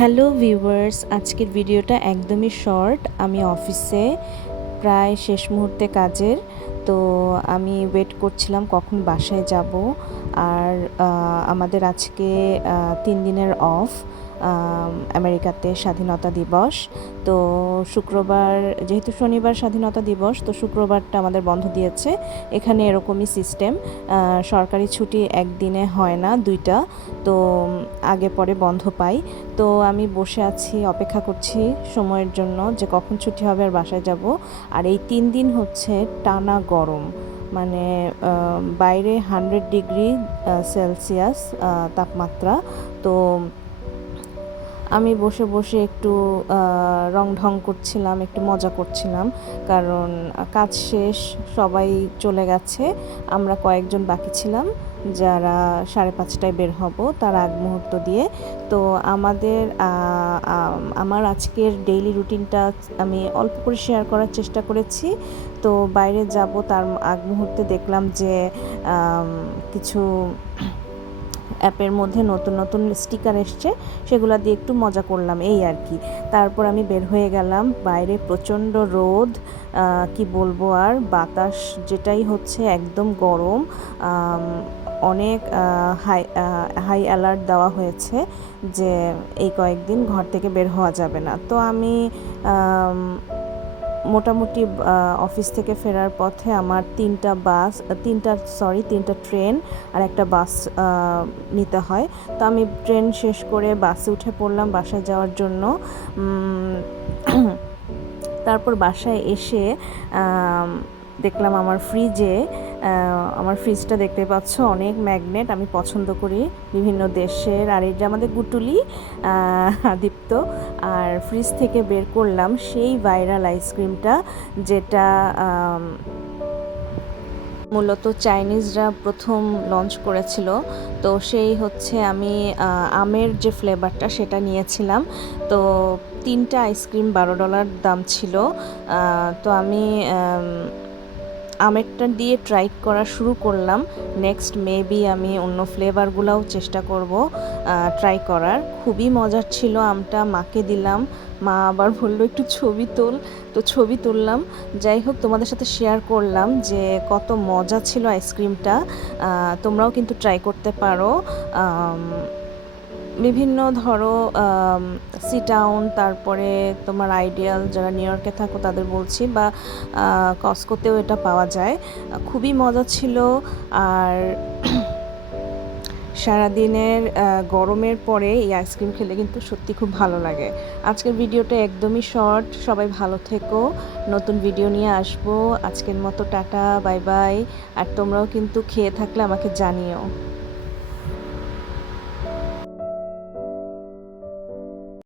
Hello viewers, আজকের ভিডিওটা একদমই শর্ট। আমি অফিসে প্রায় শেষ মুহূর্তে কাজের, তো আমি ওয়েট করছিলাম কখন বাসায় যাব। আর আমাদের আজকে 3 দিনের অফ, আমেরিকাতে স্বাধীনতা দিবস। তো শুক্রবার, যেহেতু শনিবার স্বাধীনতা দিবস, তো শুক্রবারটা আমাদের বন্ধ দিয়েছে। এখানে এরকমই সিস্টেম, সরকারি ছুটি একদিনে হয় না, দুইটা। তো আগে পরে বন্ধ পাই। তো আমি বসে আছি, অপেক্ষা করছি সময়ের জন্য যে কখন ছুটি হবে আর বাসায় যাব। আর এই 3 দিন হচ্ছে টানা গরম, মানে বাইরে 100 ডিগ্রি সেলসিয়াস তাপমাত্রা। তো আমি বসে বসে একটু রং ঢং করছিলাম, একটু মজা করছিলাম, কারণ কাজ শেষ, সবাই চলে গেছে। আমরা কয়েকজন বাকি ছিলাম যারা 5:30টায় বের হব, তার আগ মুহূর্ত দিয়ে। তো আমার আজকের ডেইলি রুটিনটা আমি অল্প করে শেয়ার করার চেষ্টা করেছি। তো বাইরে যাব তার আগ মুহূর্তে দেখলাম যে কিছু অ্যাপের মধ্যে নতুন নতুন স্টিকার এসছে, সেগুলো দিয়ে একটু মজা করলাম, এই আর কি। তারপর আমি বের হয়ে গেলাম। বাইরে প্রচণ্ড রোদ, কি বলবো, আর বাতাস যেটাই হচ্ছে একদম গরম। অনেক হাই অ্যালার্ট দেওয়া হয়েছে যে এই কয়েকদিন ঘর থেকে বের হওয়া যাবে না। তো আমি মোটামুটি অফিস থেকে ফেরার পথে আমার তিনটা ট্রেন আর একটা বাস নিতে হয়। তো আমি ট্রেন শেষ করে বাসে উঠে পড়লাম বাসায় যাওয়ার জন্য। তারপর বাসায় এসে দেখলাম আমার ফ্রিজটা দেখতে পাচ্ছ, অনেক ম্যাগনেট আমি পছন্দ করি বিভিন্ন দেশের। আর এই যে আমাদের গুটুলি দীপ্ত, আর ফ্রিজ থেকে বের করলাম সেই ভাইরাল আইসক্রিমটা, যেটা মূলত চাইনিজরা প্রথম লঞ্চ করেছিল। তো সেই হচ্ছে আমি আমের যে ফ্লেভারটা সেটা নিয়েছিলাম। তো 3টা আইসক্রিম $12 দাম ছিল। তো আমি আমেরটা দিয়ে ট্রাই করা শুরু করলাম। নেক্সট মেবি আমি অন্য ফ্লেভারগুলোও চেষ্টা করব ট্রাই করার। খুবই মজার ছিল আমটা, মাকে দিলাম, মা আবার বললো একটু ছবি তোল। তো ছবি তুললাম। যাই হোক, তোমাদের সাথে শেয়ার করলাম যে কত মজা ছিল আইসক্রিমটা। তোমরাও কিন্তু ট্রাই করতে পারো। বিভিন্ন ধরো সি টাউন, তারপরে তোমার আইডিয়াল, যারা নিউ ইয়র্কে থাকো তাদের বলছি, বা কস্কোতেও এটা পাওয়া যায়। খুবই মজা ছিল। আর সারাদিনের গরমের পরে এই আইসক্রিম খেলে কিন্তু সত্যি খুব ভালো লাগে। আজকের ভিডিওটা একদমই শর্ট। সবাই ভালো থেকো, নতুন ভিডিও নিয়ে আসবো। আজকের মতো টাটা, বাই বাই। আর তোমরাও কিন্তু খেয়ে থাকলে আমাকে জানিও।